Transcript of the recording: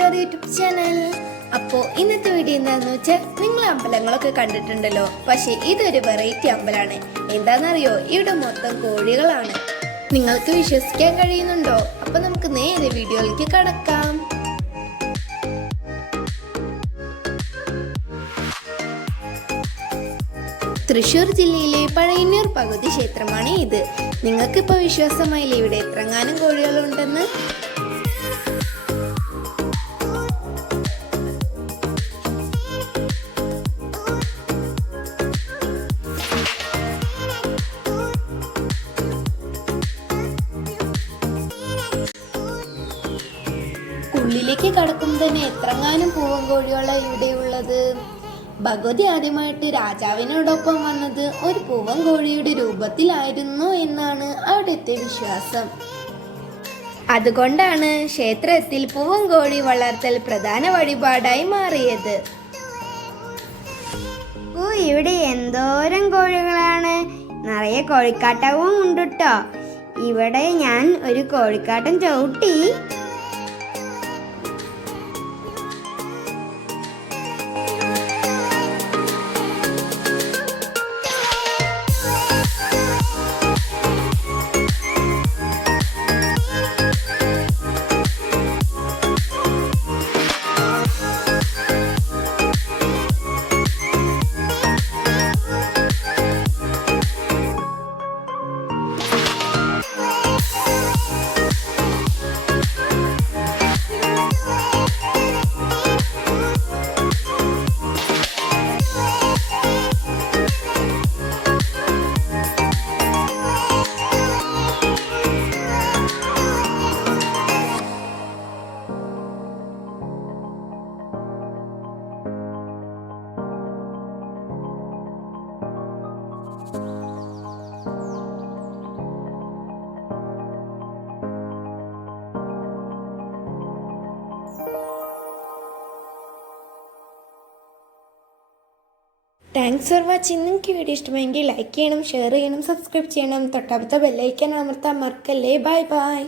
To our YouTube channel. അപ്പോൾ ഇന്നത്തെ video എന്താണെന്ന് വെച്ചാൽ നിങ്ങൾ അമ്പലങ്ങളൊക്കെ കണ്ടിട്ടുണ്ടല്ലോ, പക്ഷേ ഇതൊരു വെറൈറ്റി അമ്പലമാണ്. എന്താണെന്നറിയോ, ഇവിടെ മൊത്തം കോഴികളാണ്. നിങ്ങൾക്ക് വിശ്വസിക്കാൻ കഴിയുന്നുണ്ടോ? അപ്പൊ നമുക്ക് നേരെ വീഡിയോയിലേക്ക് കടക്കാം. തൃശ്ശൂർ ജില്ലയിലെ പഴയന്നൂർ ഭഗവതി ക്ഷേത്രമാണ് ഇത്. നിങ്ങൾക്കിപ്പോൾ വിശ്വാസമായില്ലേ ഇവിടെ എത്രങ്ങാനും കോഴികളുണ്ടെന്ന്? ഉള്ളിലേക്ക് കടക്കുമ്പോൾ തന്നെ എത്രങ്ങാനും പൂവൻ കോഴികളാണ് ഇവിടെ ഉള്ളത്. ഭഗവതി ആദ്യമായിട്ട് രാജാവിനോടൊപ്പം വന്നത് ഒരു പൂവൻ കോഴിയുടെ രൂപത്തിലായിരുന്നു എന്നാണ് അവിടുത്തെ വിശ്വാസം. അതുകൊണ്ടാണ് ക്ഷേത്രത്തിൽ പൂവൻ കോഴി വളർത്തൽ പ്രധാന വഴിപാടായി മാറിയത്. ഇവിടെ എന്തോരം കോഴികളാണ്, നിറയെ കോഴിക്കാട്ടവും ഉണ്ട് ട്ടോ. ഇവിടെ ഞാൻ ഒരു കോഴിക്കാട്ടം ചവിട്ടി. Thanks for watching. നിങ്ങൾക്ക് വീഡിയോ ഇഷ്ടമായെങ്കിൽ ലൈക്ക് ചെയ്യണം, ഷെയർ ചെയ്യണം, സബ്സ്ക്രൈബ് ചെയ്യണം, തൊട്ടടുത്ത ബെല്ലൈക്കൻ അമർത്താൻ മറക്കല്ലേ. Bye bye.